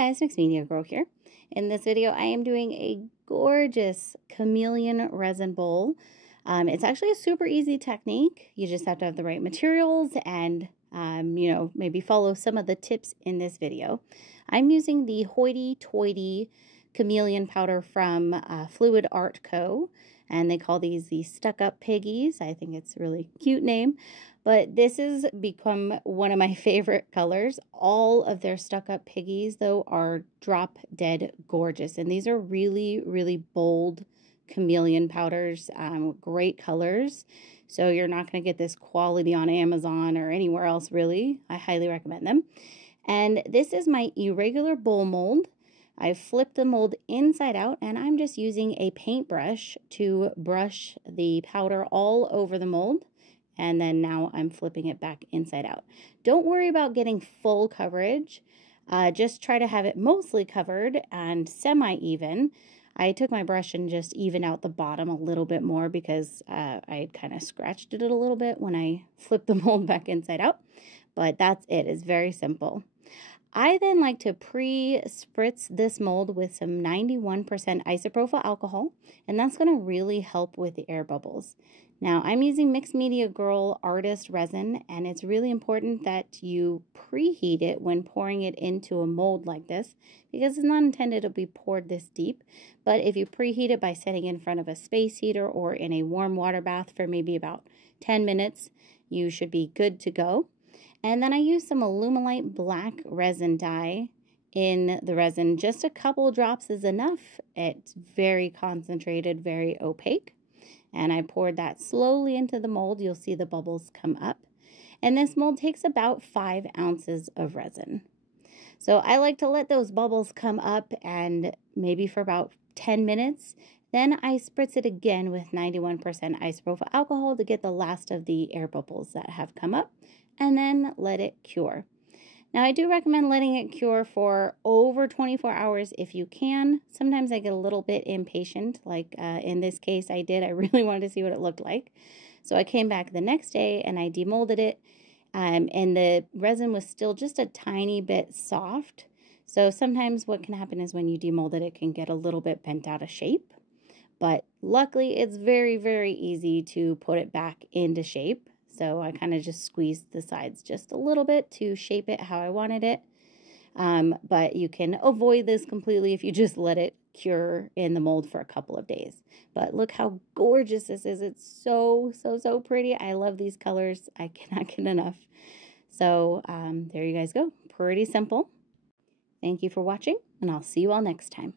guys, Mixed Media Girl here. In this video, I am doing a gorgeous chameleon resin bowl. It's actually a super easy technique. You just have to have the right materials and, maybe follow some of the tips in this video. I'm using the Hoity Toity chameleon powder from Fluid Art Co. And they call these the stuck-up piggies. I think it's a really cute name. But this has become one of my favorite colors. All of their stuck-up piggies, though, are drop-dead gorgeous. And these are really, really bold chameleon powders. Great colors. So you're not going to get this quality on Amazon or anywhere else, really. I highly recommend them. And this is my irregular bowl mold. I've flipped the mold inside out, and I'm just using a paintbrush to brush the powder all over the mold. And then now I'm flipping it back inside out. Don't worry about getting full coverage. Just try to have it mostly covered and semi-even. I took my brush and just even out the bottom a little bit more because I kind of scratched it a little bit when I flipped the mold back inside out. But that's it. It's very simple. I then like to pre-spritz this mold with some 91% isopropyl alcohol, and that's going to really help with the air bubbles. Now, I'm using Mixed Media Girl Artist Resin, and it's really important that you preheat it when pouring it into a mold like this, because it's not intended to be poured this deep. But if you preheat it by setting it in front of a space heater or in a warm water bath for maybe about 10 minutes, you should be good to go. And then I use some Alumilite black resin dye in the resin. Just a couple drops is enough. It's very concentrated, very opaque. And I poured that slowly into the mold. You'll see the bubbles come up. And this mold takes about 5 ounces of resin. So I like to let those bubbles come up and maybe for about 10 minutes. Then I spritz it again with 91% isopropyl alcohol to get the last of the air bubbles that have come up, and then let it cure. Now, I do recommend letting it cure for over 24 hours if you can. Sometimes I get a little bit impatient, like in this case I did. I really wanted to see what it looked like. So I came back the next day and I demolded it, and the resin was still just a tiny bit soft. So sometimes what can happen is when you demold it, it can get a little bit bent out of shape. But luckily, it's very, very easy to put it back into shape. So I kind of just squeezed the sides just a little bit to shape it how I wanted it. But you can avoid this completely if you just let it cure in the mold for a couple of days. But look how gorgeous this is. It's so, so, so pretty. I love these colors. I cannot get enough. So there you guys go. Pretty simple. Thank you for watching, and I'll see you all next time.